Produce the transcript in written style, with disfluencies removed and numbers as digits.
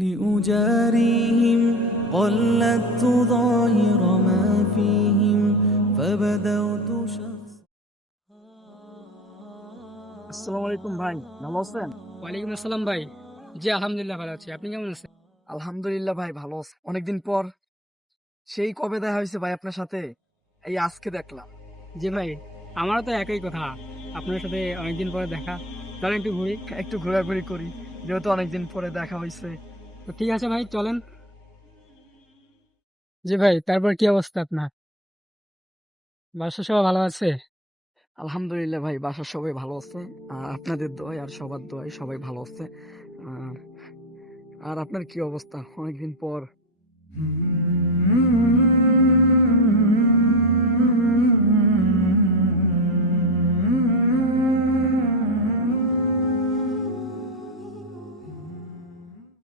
لأجاريهم قلدت ظاهر ما فيهم فبدوت شخص আসসালামু আলাইকুম ভাই, ভালো আছেন? ওয়ালাইকুম আসসালাম ভাই। জি আলহামদুলিল্লাহ ভালো আছি। আপনি কেমন আছেন? আলহামদুলিল্লাহ ভাই, ভালো আছি। অনেকদিন পর, সেই কবে দেখা হয়েছে ভাই আপনার সাথে? এই আজকে দেখলাম। জি ভাই, আমারও তো একই কথা। আপনার সাথে অনেকদিন পরে দেখা। চলেন একটু ঘুরি। একটু ঘোরাঘুরি করি, যেহেতু অনেকদিন পরে দেখা হয়েছে। তো ঠিক আছে ভাই, চলেন। জি ভাই, তারপর কি অবস্থা আপনার? বাসার সবাই ভালো আছে? আলহামদুলিল্লাহ ভাই, বাসার সবাই ভালো আছে। আপনাদের দোয়ায় আর সবার দোয়ায় সবাই ভালো আছে। আর আর আপনার কি অবস্থা অনেকদিন পর?